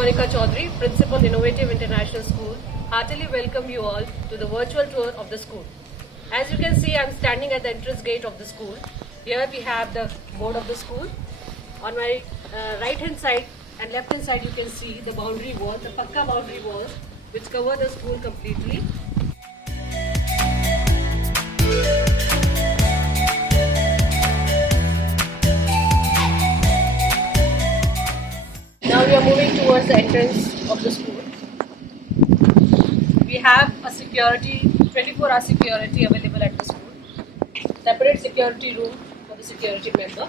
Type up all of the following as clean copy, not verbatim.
Monica Chaudhary, Principal Innovative International School, heartily welcome you all to the virtual tour of the school. As you can see, I am standing at the entrance gate of the school. Here we have the board of the school. On my right hand side and left hand side you can see the boundary wall, the pakka boundary walls which cover the school completely. Now we are moving towards the entrance of the school. We have a 24-hour security available at the school. Separate security room for the security member.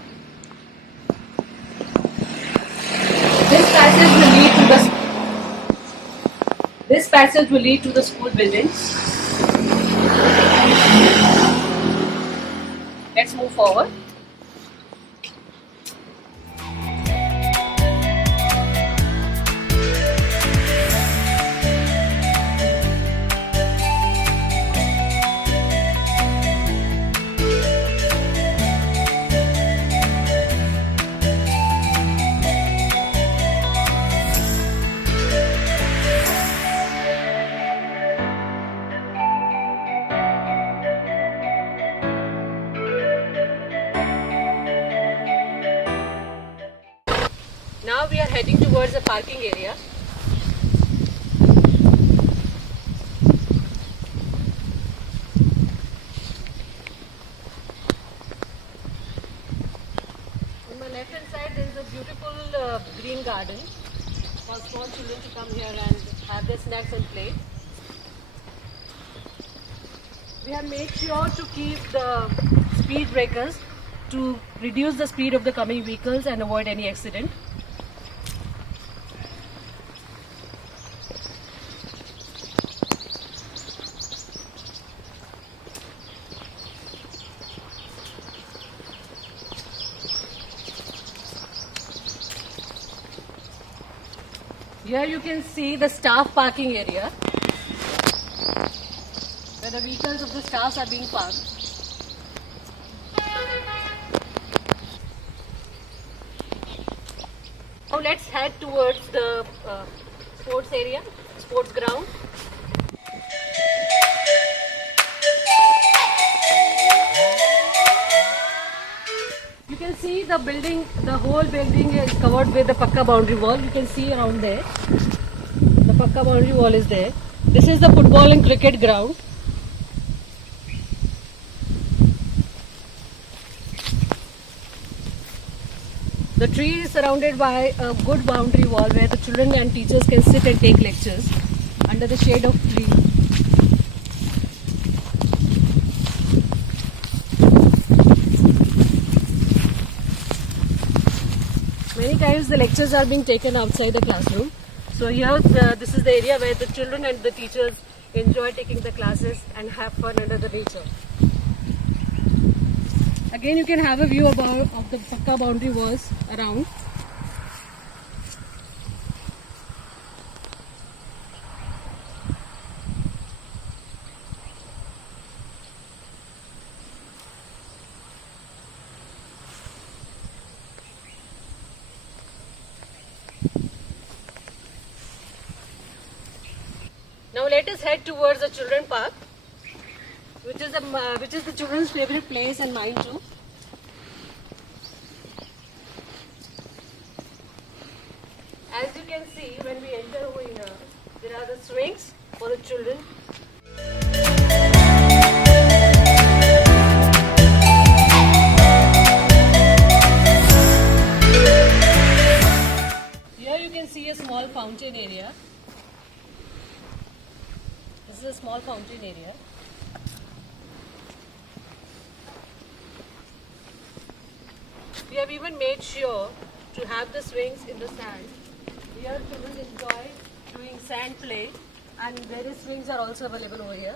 This passage will lead to the school building. Let's move forward. Now we are heading towards the parking area. On my left hand side there is a beautiful green garden for small children to come here and have their snacks and play. We have made sure to keep the speed breakers to reduce the speed of the coming vehicles and avoid any accident. Here you can see the staff parking area where the vehicles of the staffs are being parked. Now let's head towards the sports area, sports ground. You can see the building, the whole building is covered with the pakka boundary wall. You can see around there. The pakka boundary wall is there. This is the football and cricket ground. The tree is surrounded by a good boundary wall where the children and teachers can sit and take lectures under the shade of tree. Many times the lectures are being taken outside the classroom. So here this is the area where the children and the teachers enjoy taking the classes and have fun under the nature. Again you can have a view of the pakka boundary walls around. Now let us head towards the children park, which is the children's favorite place and mine too. As you can see, when we enter over here, there are the swings for the children. Here you can see a small fountain area. This is a small fountain area. We have even made sure to have the swings in the sand. Here children enjoy doing sand play and various swings are also available over here.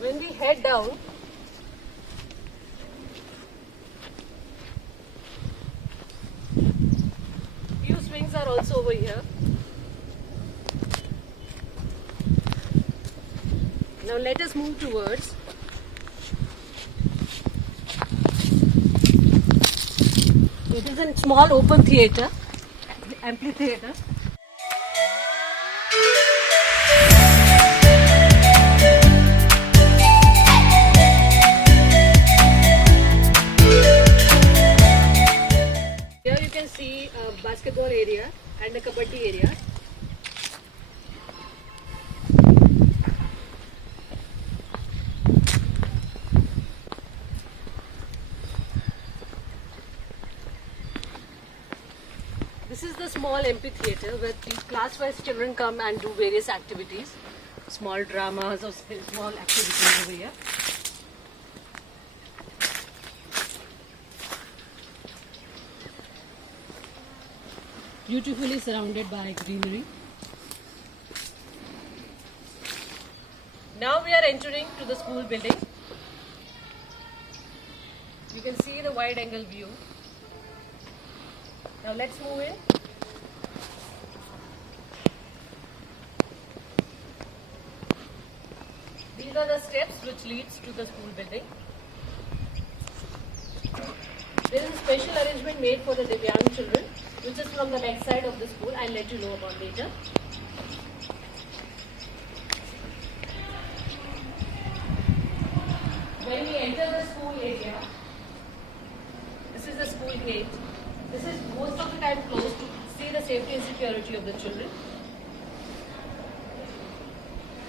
When we head down, few swings are also over here. Now let us move towards let us is a small open theatre, amphitheatre. Here you can see a basketball area and a kabaddi area. This is the small amphitheatre where class-wise children come and do various activities, small dramas or small activities over here. Beautifully surrounded by greenery. Now we are entering to the school building. You can see the wide angle view. Now let's move in. These are the steps which leads to the school building. There is a special arrangement made for the Divyang children, which is from the left side of the school. I'll let you know about later. When we enter the school area, this is the school gate. This is most of the time closed to see the safety and security of the children.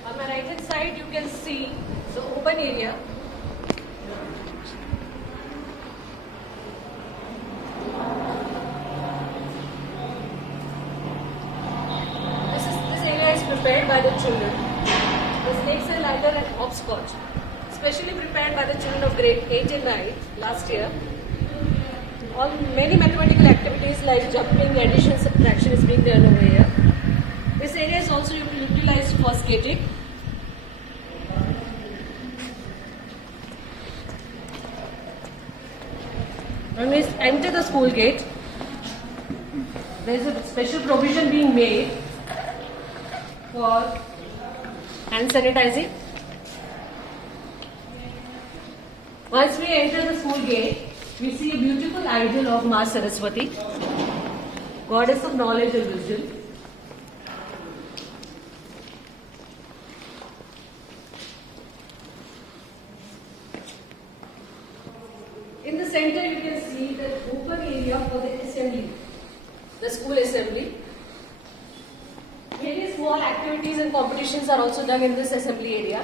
On my right hand side, you can see the open area. This area is prepared by the children. The snakes and ladder and hopscotch, specially prepared by the children of grade 8 and 9 last year. Many mathematical activities like jumping, addition, subtraction is being done over here. This area is also utilized for skating. When we enter the school gate, there is a special provision being made for hand sanitizing. Once we enter the school gate, we see a beautiful idol of Ma Saraswati, goddess of knowledge and wisdom. In the center, you can see the open area for the assembly, the school assembly. Many small activities and competitions are also done in this assembly area.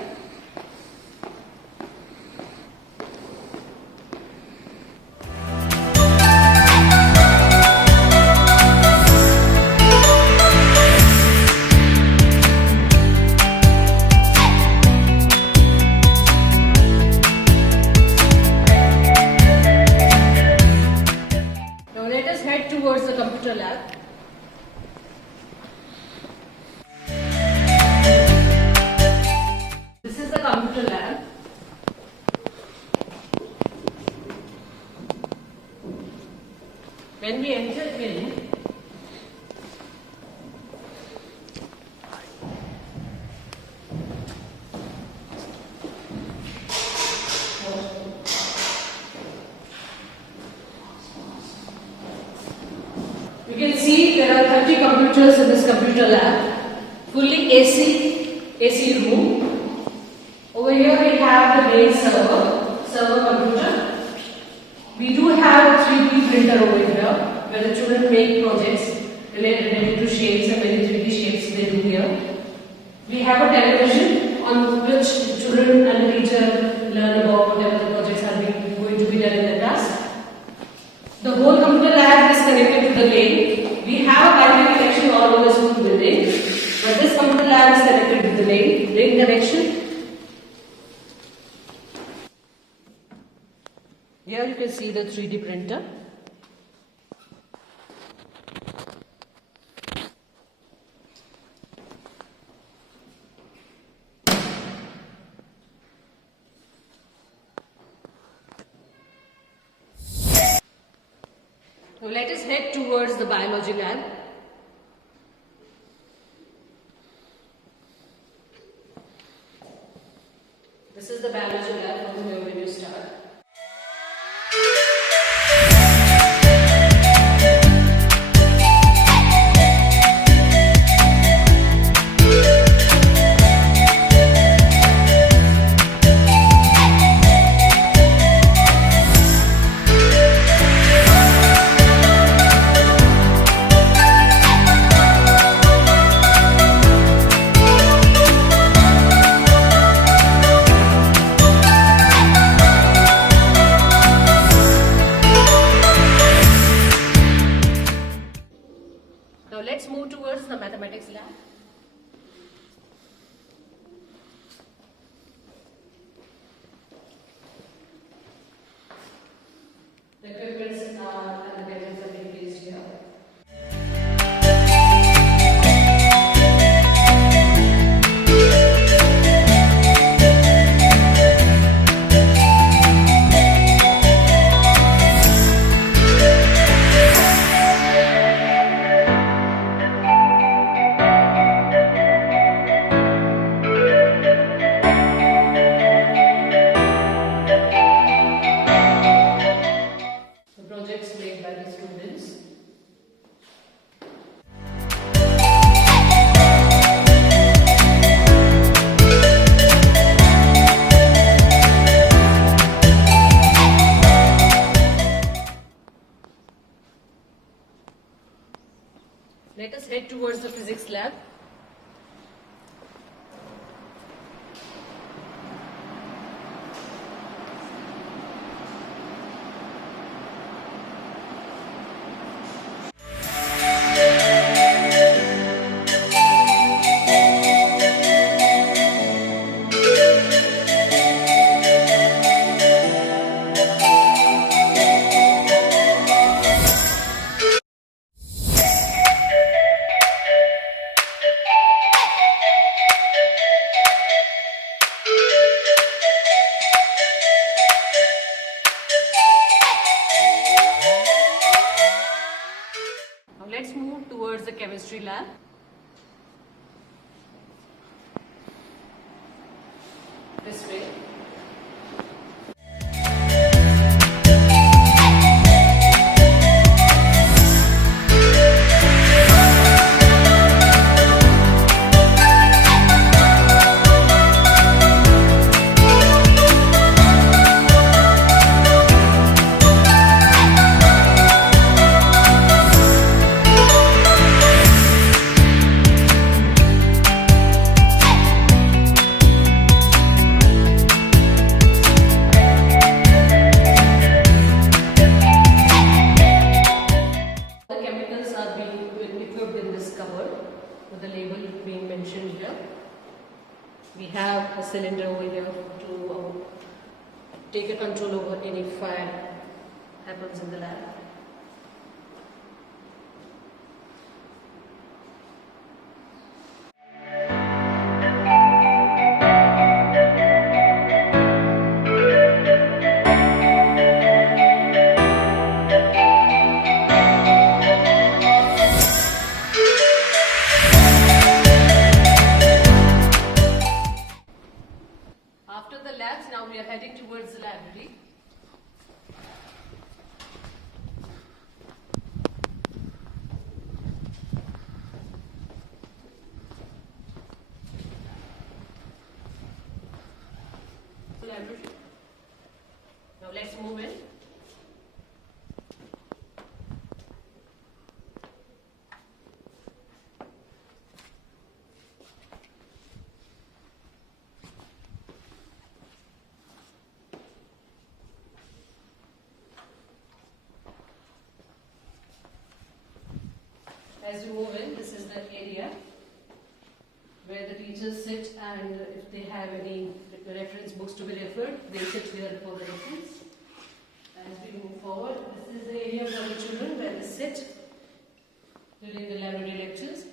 Towards the computer lab. This is the computer lab. When we enter in, you can see there are 30 computers in this computer lab, fully AC room. Over here we have the main server computer. We do have a 3D printer over here where the children make projects related to shapes and many 3D shapes they do here. We have a television on which the children and the teacher learn about whatever the projects are going to be done in the class. The whole computer lab is connected to the lane. We have a Wi-Fi connection all over the school building, but this computer lab is connected to the lane connection. Here you can see the 3D printer. Now let us head towards the biology lab. This is the biology lab from here when you start. let's move towards the mathematics lab. The equipments and the gadgets are being placed here. Projects made by the students. Let us head towards the physics lab. Let's move towards the chemistry lab. This way. With the label being mentioned here. We have a cylinder over here to take a control over any fire happens in the lab. After the labs, now we are heading towards the library. Now let's move in. As you move in, this is the area where the teachers sit, and if they have any reference books to be referred, they sit here for the reference. As we move forward, this is the area for the children where they sit during the library lectures.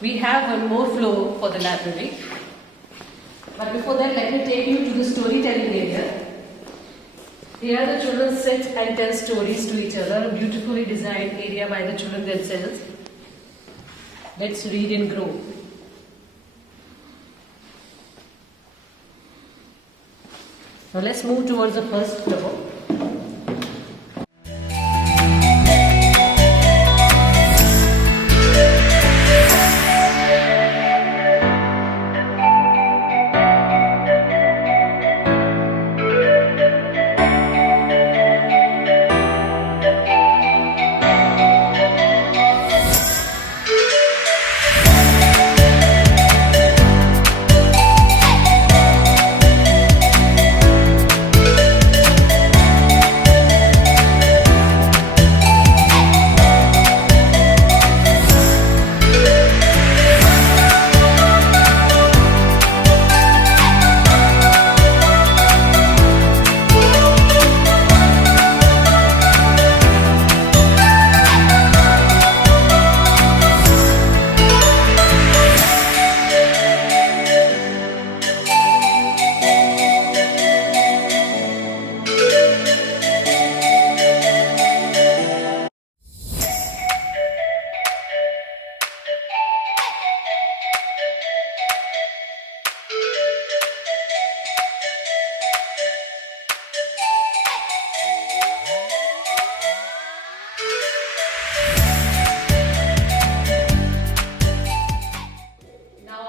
We have one more floor for the library. But before that, let me take you to the storytelling area. Here the children sit and tell stories to each other, a beautifully designed area by the children themselves. Let's read and grow. Now let's move towards the first floor.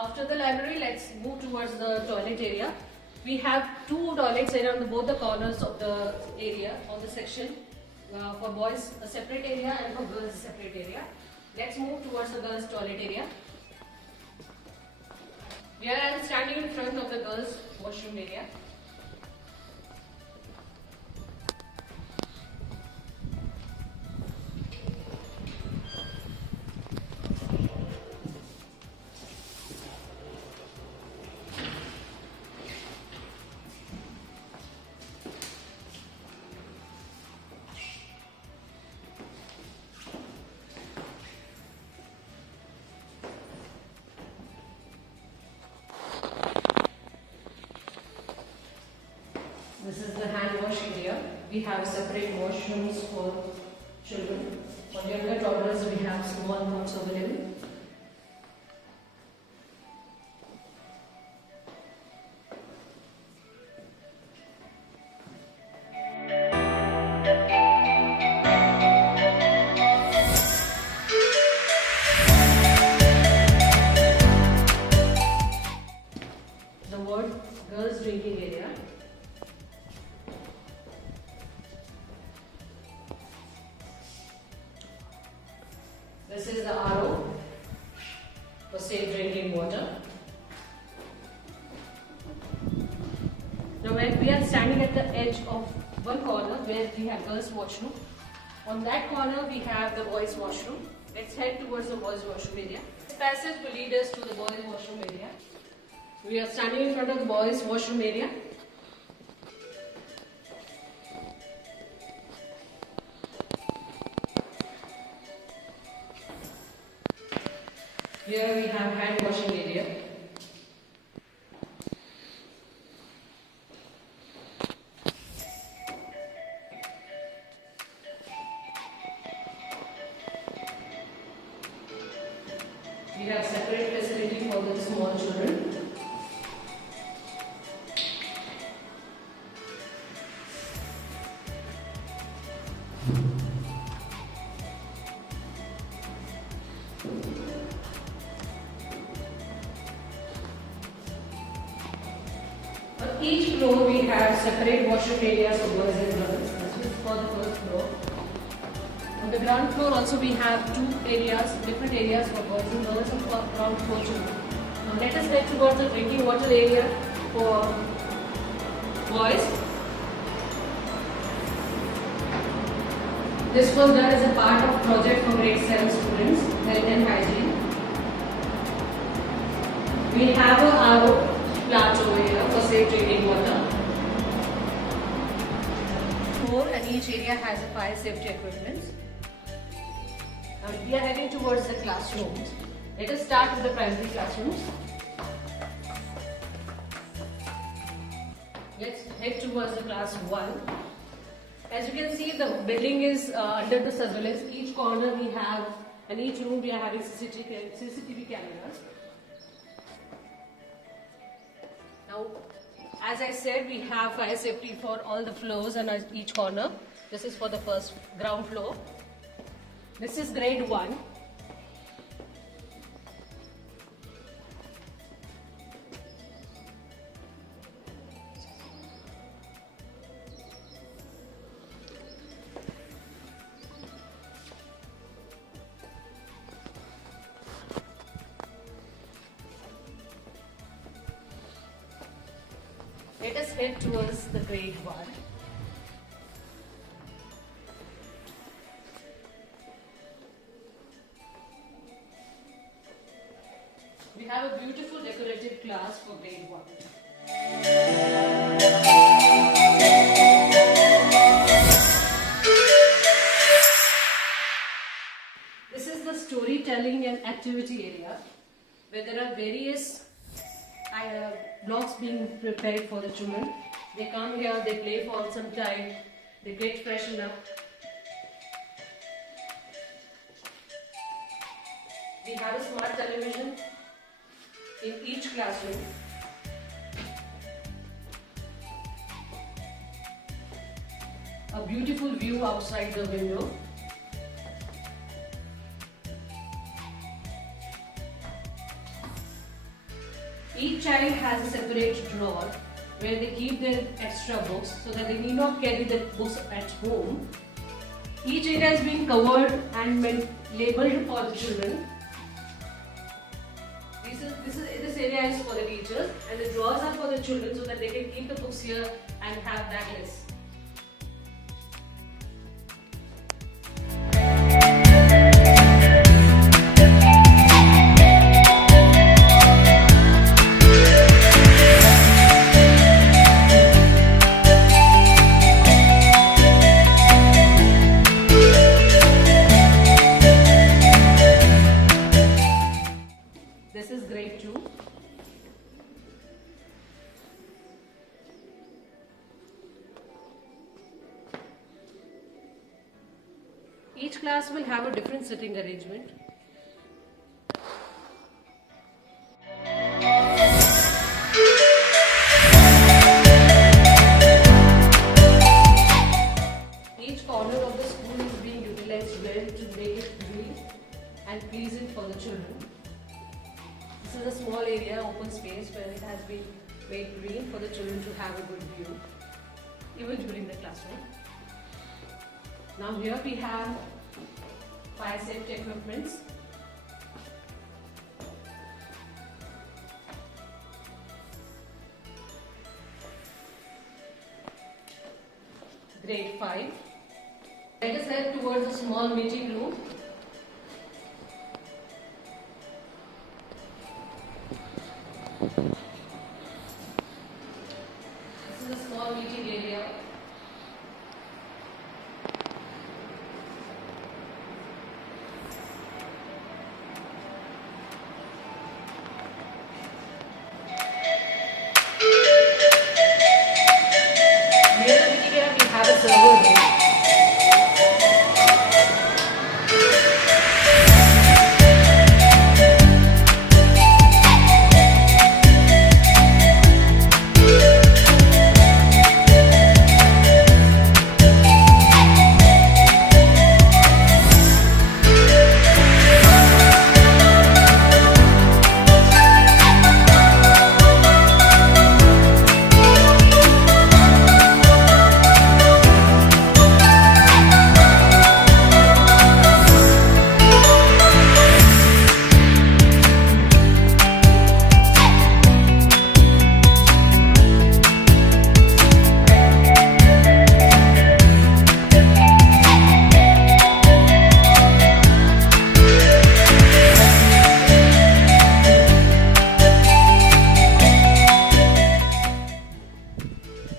After the library, let's move towards the toilet area. We have two toilets around both the corners of the area, of the section. For boys, a separate area, and for girls, a separate area. Let's move towards the girls' toilet area. Here I am standing in front of the girls' washroom area. This is the hand wash area. We have separate washrooms for children. For younger toddlers, we have small pots available. The word girls drinking area. This is the RO for safe drinking water. Now we are standing at the edge of one corner where we have girls' washroom. On that corner we have the boys' washroom. Let's head towards the boys' washroom area. This passage will lead us to the boys' washroom area. We are standing in front of the boys' washroom area. Here we have hand washing area. We have separate facility for the small children. On each floor we have separate washroom areas for boys and girls. This is for the first floor. On the ground floor also we have two areas, different areas for boys and girls and for ground floor children. Now let us head towards the drinking water area for boys. This was done as a part of project for grade 7 students, health and hygiene. We have a RO plant over here for safe drinking water. And each area has a fire safety equipment. And we are heading towards the classrooms. Let us start with the primary classrooms. Let's head towards the class 1. As you can see, the building is under the surveillance. Each corner we have, and each room we are having CCTV cameras. Now, As I said, we have fire safety for all the floors and each corner. This is for the first ground floor. This is grade 1. Let us head towards the grade 1. We have a beautiful decorative class for grade 1. This is the storytelling and activity area where there are various blocks being prepared for the children. They come here, they play for some time, they get freshened up. We have a smart television in each classroom. A beautiful view outside the window. Each child has a separate drawer where they keep their extra books so that they need not carry the books at home. Each area is being covered and labeled for the children. This area is for the teachers and the drawers are for the children so that they can keep the books here and have that list. This is grade 2. Each class will have a different sitting arrangement. Each corner of the school is being utilized well to make it green and pleasing for the children. This is a small area, open space where it has been made green for the children to have a good view, even during the classroom. Now here we have fire safety equipments. Grade 5. Let us head towards a small meeting room. This is a small meeting area. Near the meeting area we have a server room.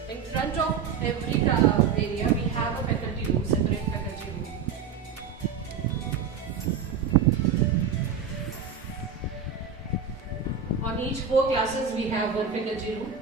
In front of every area, we have a faculty room, separate faculty room. On each 4 classes, we have one faculty room.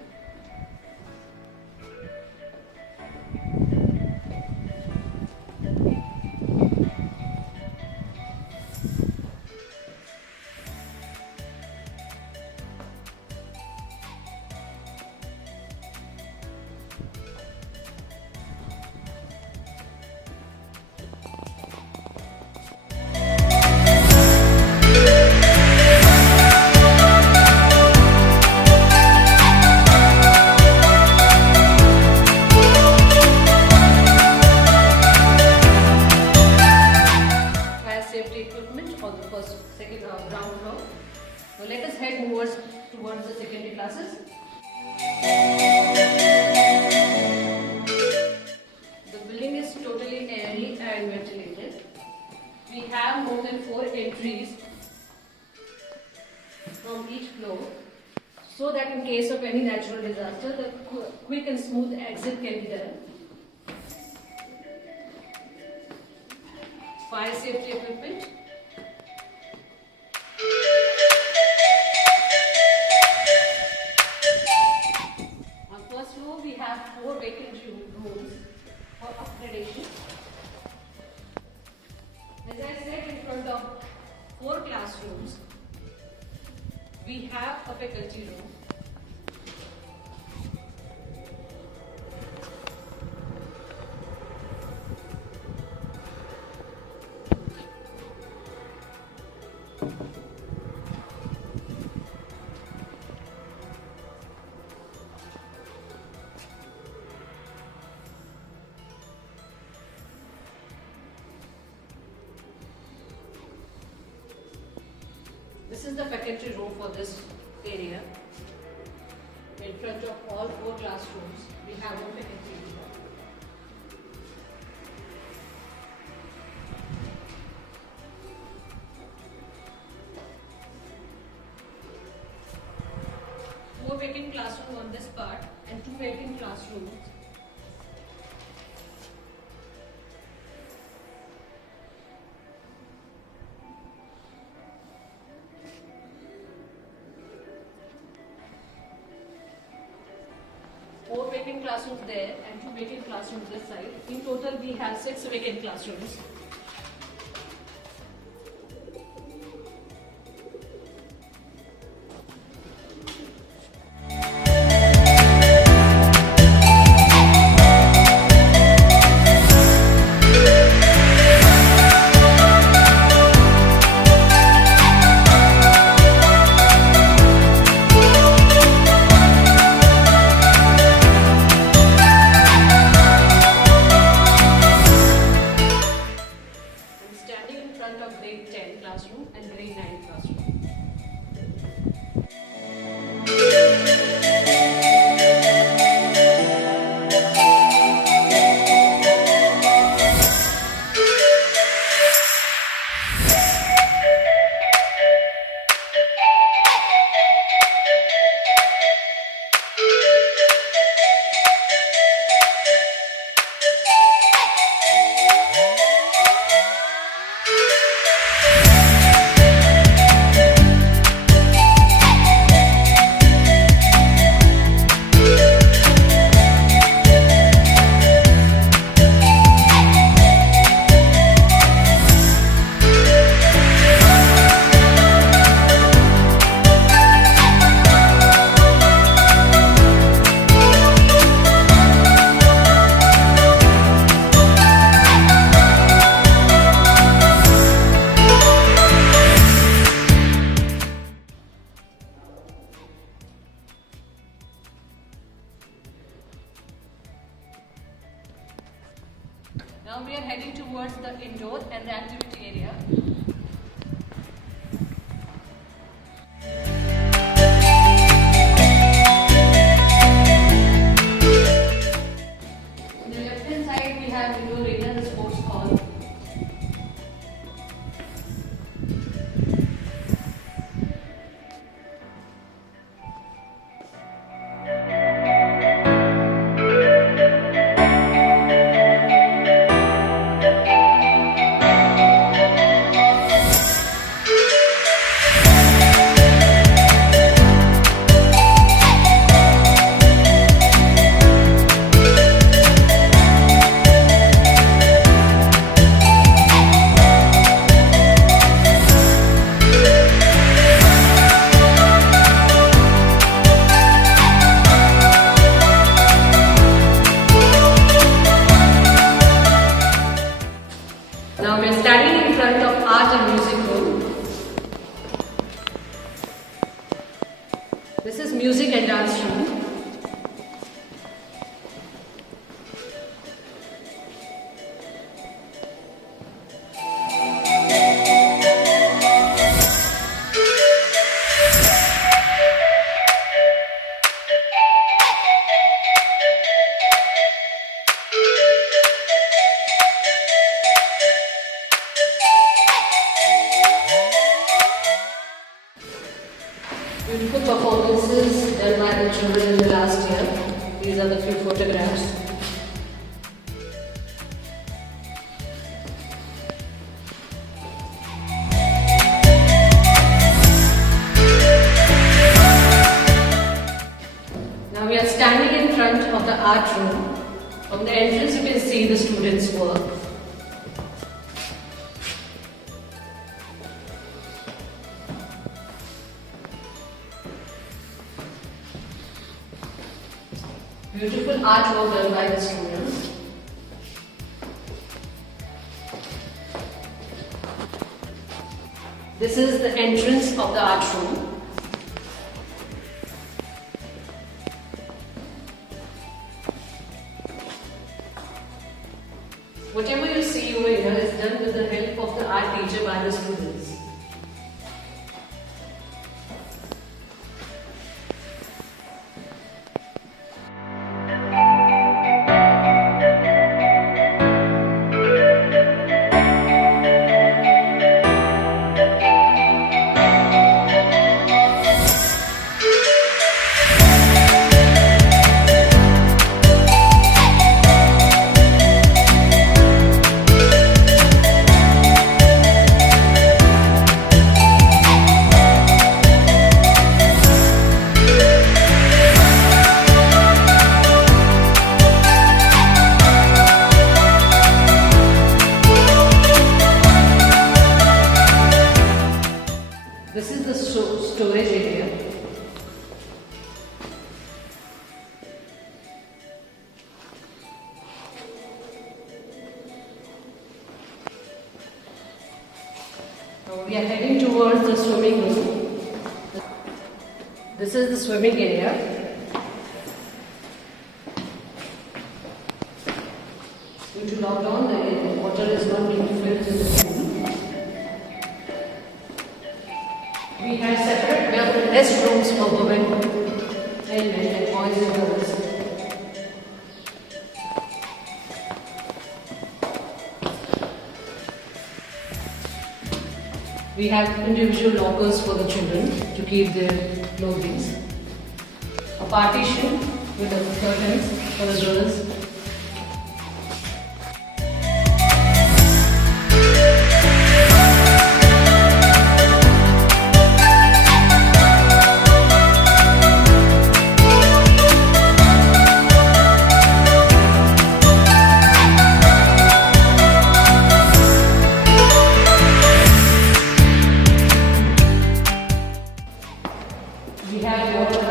first towards the secondary classes. The building is totally airy and ventilated. We have more than 4 entries from each floor, so that in case of any natural disaster, the quick and smooth exit can be done. Fire safety equipment. On first floor, we have 4 vacant rooms for upgradation. As I said, in front of 4 classrooms, we have a faculty room. This is the faculty room for this area. In front of all 4 classrooms, we have one faculty room. Four vacant classrooms on this part and 2 vacant classrooms. Four vacant classrooms there and 2 vacant classrooms this side. In total, we have 6 vacant classrooms. Of grade 10 classroom and grade 9 classroom. Now we are heading towards the indoor and the activity area. On the left hand side we have indoor area, the sports hall. Now we are standing in front of art and music room. This is music and dance room. Beautiful performances done by the children in the last year. These are the few photographs. Now we are standing in front of the art room. From the entrance you can see the students' work. Beautiful artwork done by the students. This is the entrance of the art room. Whatever you see over here is done with the help of the art teacher by the students. This is the storage area. Now we are heading towards the swimming room. This is the swimming area. Due to lockdown, the water is not being filled in the pool. We have separate restrooms for women and men and boys and girls. We have individual lockers for the children to keep their clothing. A partition with the curtains for the girls. We have water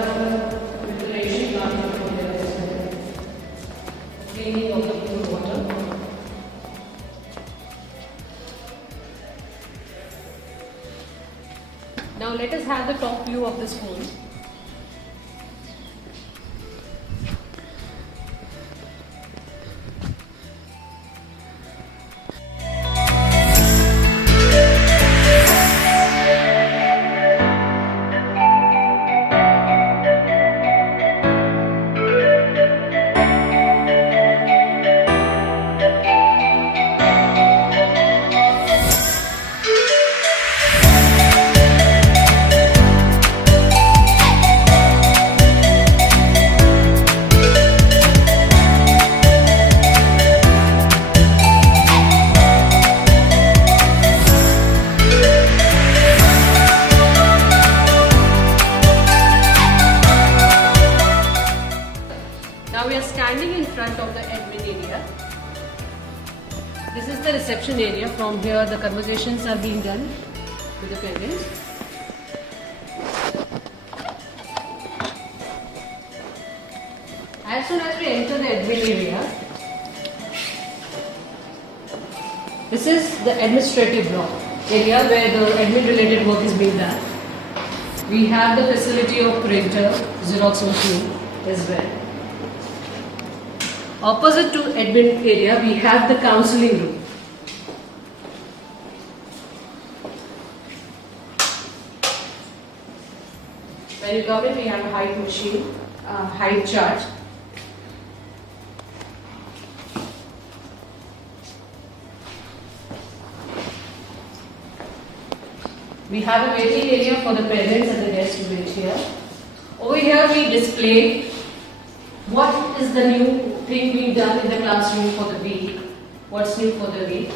filtration plant for the cleaning of the pool water. Now let us have the top view of the school. Now we are standing in front of the admin area. This is the reception area. From here the conversations are being done with the parents. As soon as we enter the admin area, this is the administrative block area where the admin related work is being done. We have the facility of printer, Xerox machine as well. Opposite to admin area, we have the counseling room. When you come in, we have a height machine, height chart. We have a waiting area for the parents and the guests to wait here. here. Over here we display what is the new thing being done in the classroom for the week, what's new for the week.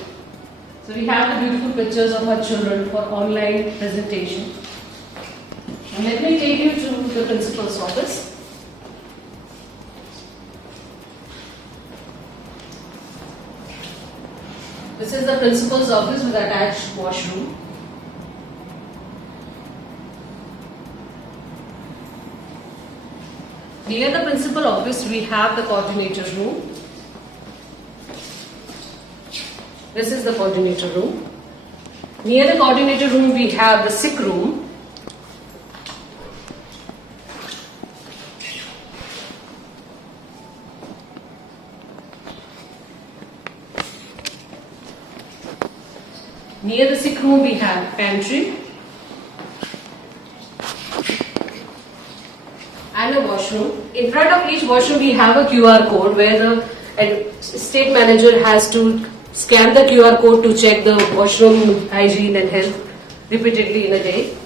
So we have the beautiful pictures of our children for online presentation. And let me take you to the principal's office. This is the principal's office with attached washroom. Near the principal office, we have the coordinator room. This is the coordinator room. Near the coordinator room, we have the sick room. Near the sick room, we have pantry and a washroom. In front of each washroom, we have a QR code where the state manager has to scan the QR code to check the washroom hygiene and health repeatedly in a day.